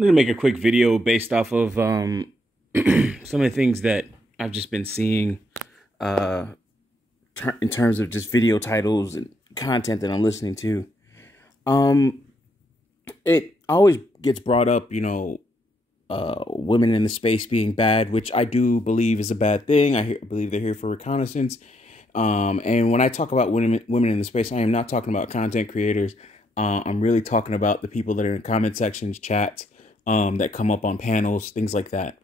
Wanted to make a quick video based off of some of the things that I've just been seeing uh, in terms of just video titles and content that I'm listening to. Um, it always gets brought up, women in the space being bad, which I do believe is a bad thing. Believe they're here for reconnaissance. And when I talk about women in the space, I am not talking about content creators. I'm really talking about the people that are in comment sections, chats, that come up on panels, things like that.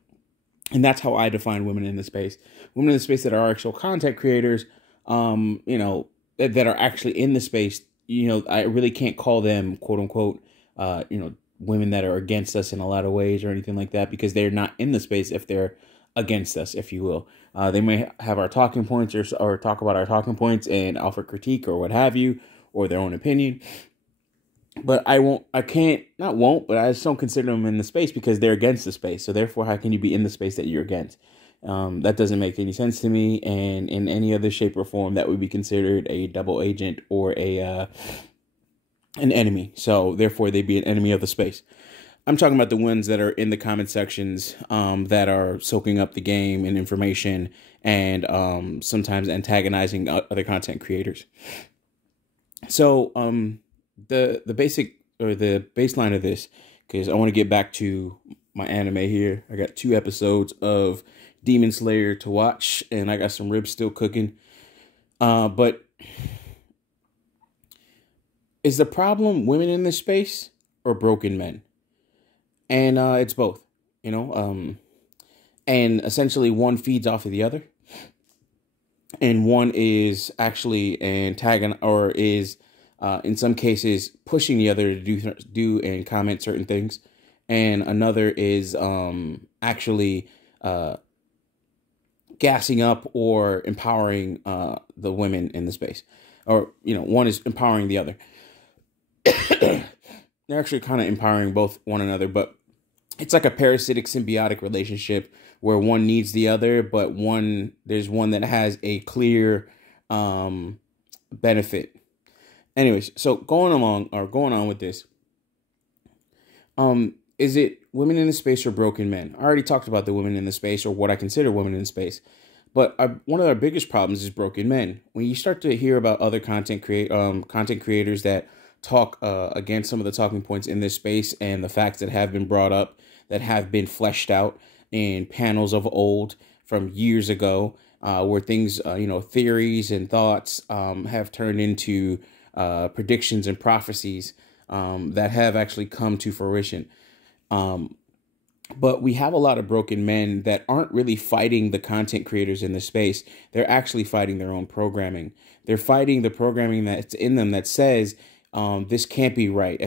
And that's how I define women in the space. Women in the space that are actual content creators, that are actually in the space. I really can't call them quote unquote, women that are against us in a lot of ways or anything like that, because they're not in the space if they're against us, if you will. They may have our talking points or talk about our talking points and offer critique or what have you, or their own opinion. But I just don't consider them in the space because they're against the space. So therefore, how can you be in the space that you're against? That doesn't make any sense to me. And in any other shape or form, that would be considered a double agent or an enemy. So therefore, they'd be an enemy of the space. I'm talking about the ones that are in the comment sections, that are soaking up the game and information and sometimes antagonizing other content creators. So the basic or the baseline of this, because I want to get back to my anime here. I got 2 episodes of Demon Slayer to watch, and I got some ribs still cooking. But is the problem women in this space or broken men? And it's both, and essentially one feeds off of the other, and one is actually antagonist or is in some cases pushing the other to do and comment certain things, and another is actually gassing up or empowering the women in the space, or one is empowering the other. They're actually kind of empowering both one another, but it's like a parasitic symbiotic relationship where one needs the other, but there's one that has a clear benefit. Anyways, so going on with this, is it women in the space or broken men? I already talked about the women in the space, or what I consider women in space. But one of our biggest problems is broken men. When you start to hear about other content creators that talk against some of the talking points in this space and the facts that have been brought up, that have been fleshed out in panels of old from years ago, where things, theories and thoughts have turned into predictions and prophecies that have actually come to fruition. But we have a lot of broken men that aren't really fighting the content creators in the space. They're actually fighting their own programming. They're fighting the programming that's in them that says, this can't be right.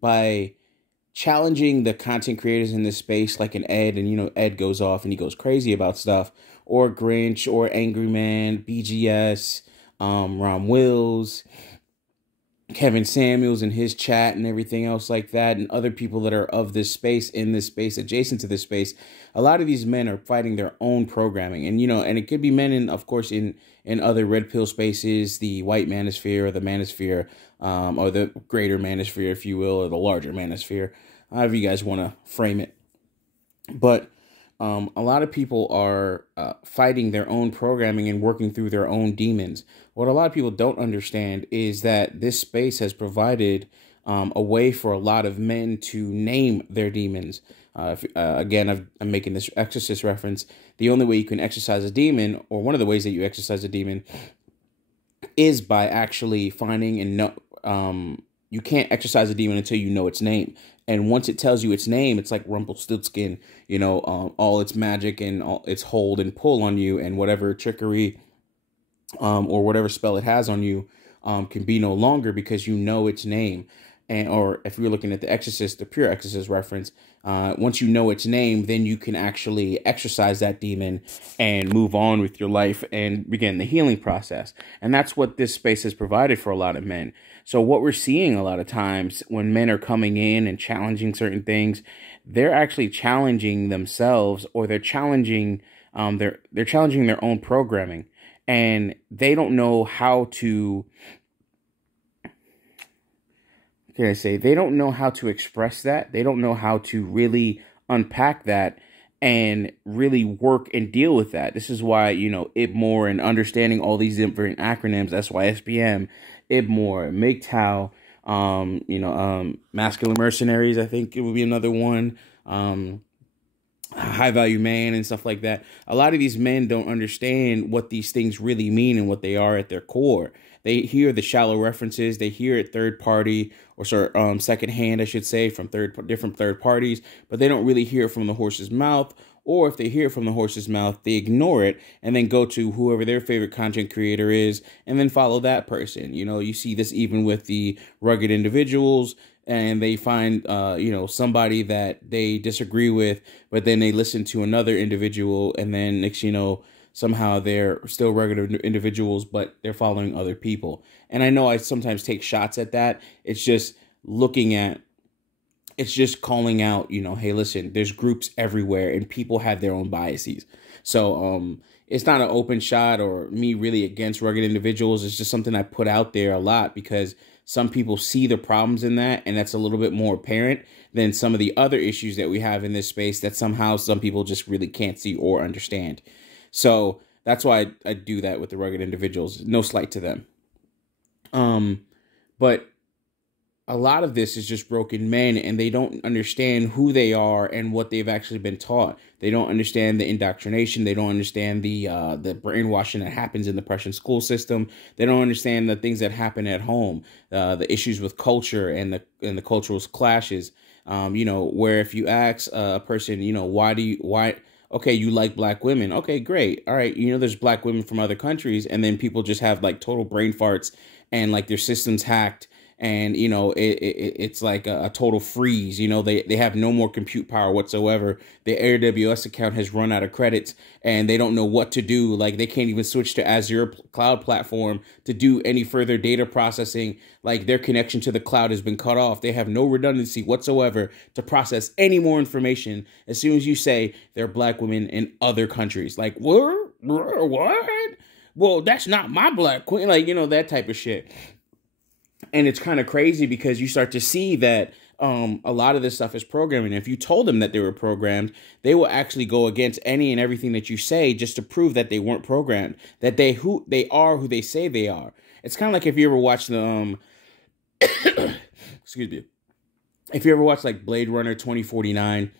By challenging the content creators in this space, like an Ed, and Ed goes off and he goes crazy about stuff, or Grinch, or Angry Man, BGS, Ron Wills, Kevin Samuels and his chat and everything else like that, and other people that are of this space, in this space, adjacent to this space. A lot of these men are fighting their own programming, and and it could be men of course in other red pill spaces, the white manosphere or the manosphere, or the greater manosphere, if you will, or the larger manosphere, however you guys want to frame it. But a lot of people are fighting their own programming and working through their own demons. What a lot of people don't understand is that this space has provided a way for a lot of men to name their demons. Again, I'm making this Exorcist reference. The only way you can exorcise a demon, or one of the ways that you exorcise a demon, is by actually finding and you can't exorcise a demon until you know its name. And once it tells you its name, it's like Rumpelstiltskin, all its magic and all its hold and pull on you, and whatever trickery or whatever spell it has on you can be no longer, because you know its name. Or if you're looking at the Exorcist, the pure Exorcist reference, once you know its name, then you can actually exorcise that demon and move on with your life and begin the healing process. And that's what this space has provided for a lot of men. So what we're seeing a lot of times when men are coming in and challenging certain things, they're actually challenging themselves, or they're challenging they're challenging their own programming, and they don't know how to can I say, they don't know how to express that. They don't know how to really unpack that and really work and deal with that. This is why, you know, IBMOR and understanding all these different acronyms, SYSBM, IBMOR, MGTOW, Masculine Mercenaries, I think it would be another one, High Value Man and stuff like that. A lot of these men don't understand what these things really mean and what they are at their core. They hear the shallow references. They hear it third party or second hand, I should say, from different third parties, but they don't really hear it from the horse's mouth. Or if they hear it from the horse's mouth, they ignore it and then go to whoever their favorite content creator is and then follow that person. You know, you see this even with the rugged individuals, and they find, somebody that they disagree with, but then they listen to another individual, and then next, somehow they're still regular individuals, but they're following other people. And I know I sometimes take shots at that. It's just calling out, hey, listen, there's groups everywhere and people have their own biases. So it's not an open shot or me really against rugged individuals. It's just something I put out there a lot because some people see the problems in that, and that's a little bit more apparent than some of the other issues that we have in this space that somehow some people just really can't see or understand. So that's why I do that with the rugged individuals. No slight to them. But a lot of this is just broken men, and they don't understand who they are and what they've actually been taught. They don't understand the indoctrination. They don't understand the brainwashing that happens in the Prussian school system. They don't understand the things that happen at home, the issues with culture and the cultural clashes. Where if you ask a person, why okay, you like black women. Okay, great. All right. There's black women from other countries, and then people just have like total brain farts and like their systems hacked. And, it's like a total freeze. They have no more compute power whatsoever. Their AWS account has run out of credits and they don't know what to do. Like they can't even switch to Azure cloud platform to do any further data processing. Like their connection to the cloud has been cut off. They have no redundancy whatsoever to process any more information. As soon as you say they're black women in other countries, like, what? Well, that's not my black queen. Like, that type of shit. And it's kind of crazy because you start to see that a lot of this stuff is programming. If you told them that they were programmed, they will actually go against any and everything that you say just to prove that they weren't programmed, that they are who they say they are. It's kind of like if you ever watch the excuse me, if you ever watch like Blade Runner 2049,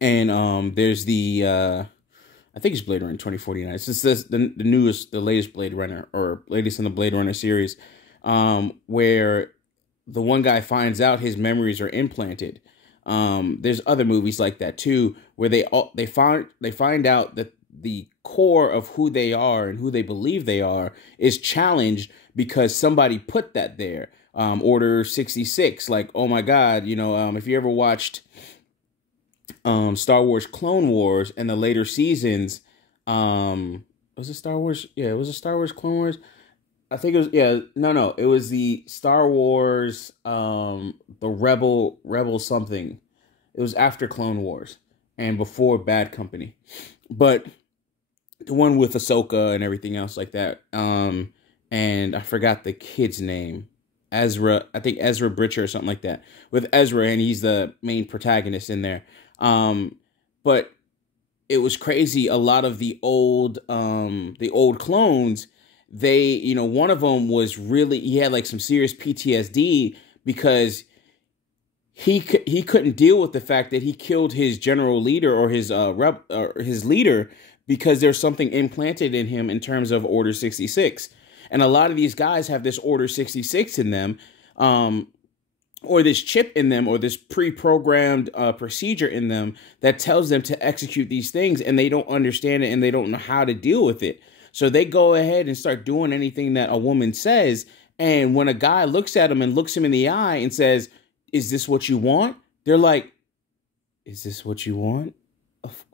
and there's the I think it's Blade Runner 2049. It's just the latest Blade Runner, or latest in the Blade Runner series. Where the one guy finds out his memories are implanted. There's other movies like that too, where they find out that the core of who they are and who they believe they are is challenged because somebody put that there. Order 66, like, oh my God, if you ever watched Star Wars Clone Wars and the later seasons, was it Star Wars? Yeah, it was a Star Wars Clone Wars. I think it was, it was the Star Wars, the Rebel something. It was after Clone Wars and before Bad Company, but the one with Ahsoka and everything else like that. And I forgot the kid's name, Ezra. I think Ezra Bridger or something like that, with Ezra, and he's the main protagonist in there. But it was crazy. A lot of the old clones, they, one of them he had like some serious PTSD because he couldn't deal with the fact that he killed his general leader or his his leader because there's something implanted in him in terms of Order 66. And a lot of these guys have this Order 66 in them, or this chip in them, or this pre-programmed procedure in them that tells them to execute these things, and they don't understand it and they don't know how to deal with it. So they go ahead and start doing anything that a woman says. And when a guy looks at him and looks him in the eye and says, "Is this what you want?" They're like, "Is this what you want?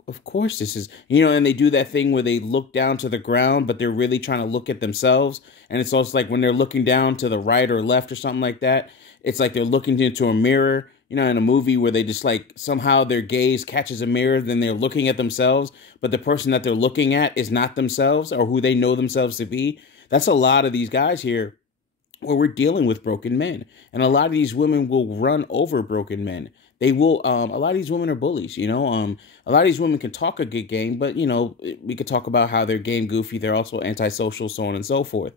Of course this is." And they do that thing where they look down to the ground, but they're really trying to look at themselves. And it's also like when they're looking down to the right or left or something like that, it's like they're looking into a mirror. In a movie where they just like somehow their gaze catches a mirror, then they're looking at themselves, but the person that they're looking at is not themselves or who they know themselves to be. That's a lot of these guys here where we're dealing with broken men. And a lot of these women will run over broken men. They will, a lot of these women are bullies, a lot of these women can talk a good game, but, we could talk about how they're game goofy. They're also antisocial, so on and so forth.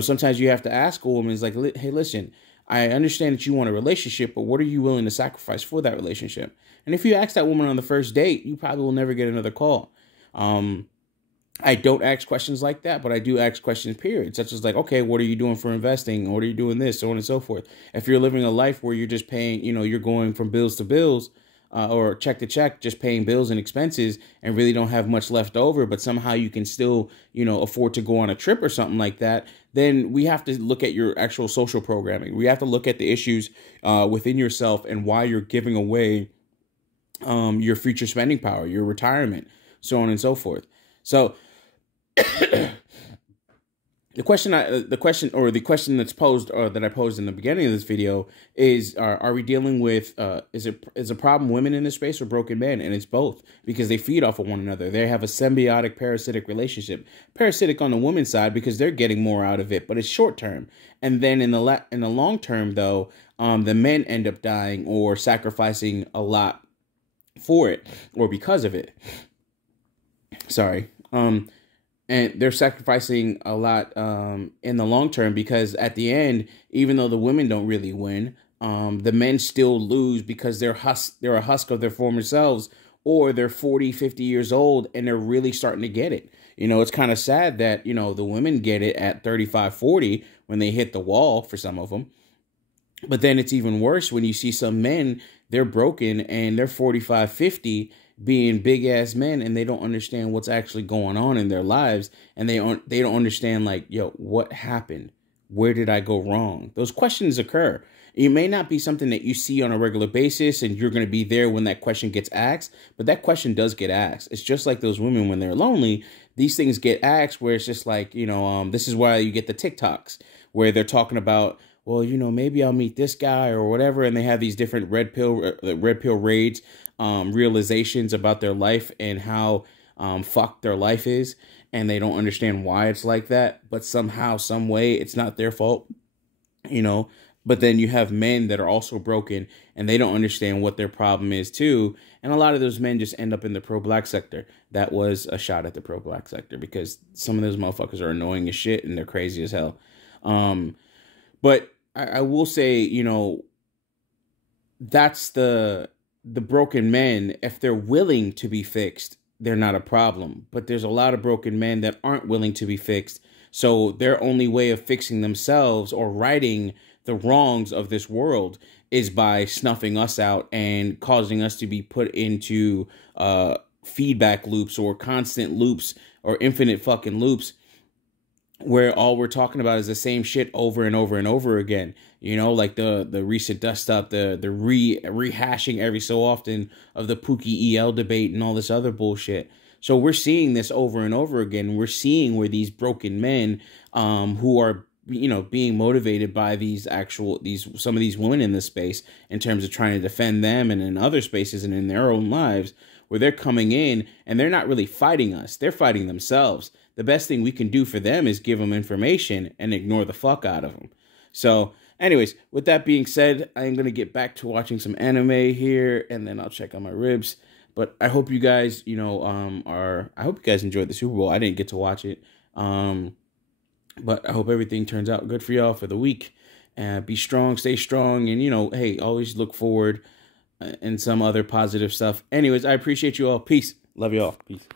Sometimes you have to ask a woman, is like, hey, listen, I understand that you want a relationship, but what are you willing to sacrifice for that relationship? And if you ask that woman on the first date, you probably will never get another call. I don't ask questions like that, but I do ask questions, period, such as like, okay, what are you doing for investing? What are you doing this, so on and so forth. If you're living a life where you're just paying, you're going from bills to bills, or check to check, just paying bills and expenses and really don't have much left over, but somehow you can still, afford to go on a trip or something like that, then we have to look at your actual social programming. We have to look at the issues within yourself and why you're giving away your future spending power, your retirement, so on and so forth. So the question that's posed, or that I posed in the beginning of this video, is: Are we dealing with is a problem women in this space or broken men? And it's both, because they feed off of one another. They have a symbiotic parasitic relationship. Parasitic on the women's side because they're getting more out of it, but it's short term. And then in the long term, though, the men end up dying or sacrificing a lot for it or because of it. Sorry. And they're sacrificing a lot in the long term, because at the end, even though the women don't really win, the men still lose because they're a husk of their former selves, or they're 40, 50 years old and they're really starting to get it. It's kind of sad that, the women get it at 35, 40 when they hit the wall for some of them. But then it's even worse when you see some men, they're broken and they're 45, 50, being big ass men, and they don't understand what's actually going on in their lives, and they don't understand, like, yo, what happened? Where did I go wrong? Those questions occur. It may not be something that you see on a regular basis and you're going to be there when that question gets asked, but that question does get asked. It's just like those women when they're lonely, these things get asked, where it's just like, this is why you get the TikToks where they're talking about, well, maybe I'll meet this guy or whatever. And they have these different red pill raids, realizations about their life and how fucked their life is. And they don't understand why it's like that. But somehow, some way, it's not their fault, But then you have men that are also broken and they don't understand what their problem is too. And a lot of those men just end up in the pro-black sector. That was a shot at the pro-black sector, because some of those motherfuckers are annoying as shit and they're crazy as hell. But I will say, that's the broken men. If they're willing to be fixed, they're not a problem. But there's a lot of broken men that aren't willing to be fixed. So their only way of fixing themselves or righting the wrongs of this world is by snuffing us out and causing us to be put into feedback loops or constant loops or infinite fucking loops, where all we're talking about is the same shit over and over and over again. Like the recent dust up, the rehashing every so often of the Pookie EL debate and all this other bullshit. So we're seeing this over and over again. We're seeing where these broken men, who are, being motivated by some of these women in this space in terms of trying to defend them, and in other spaces and in their own lives, where they're coming in and they're not really fighting us. They're fighting themselves. The best thing we can do for them is give them information and ignore the fuck out of them. So anyways, with that being said, I'm going to get back to watching some anime here, and then I'll check on my ribs. But I hope you guys, I hope you guys enjoyed the Super Bowl. I didn't get to watch it. But I hope everything turns out good for y'all for the week. Be strong, stay strong, and, hey, always look forward and some other positive stuff. Anyways, I appreciate you all. Peace. Love you all. Peace.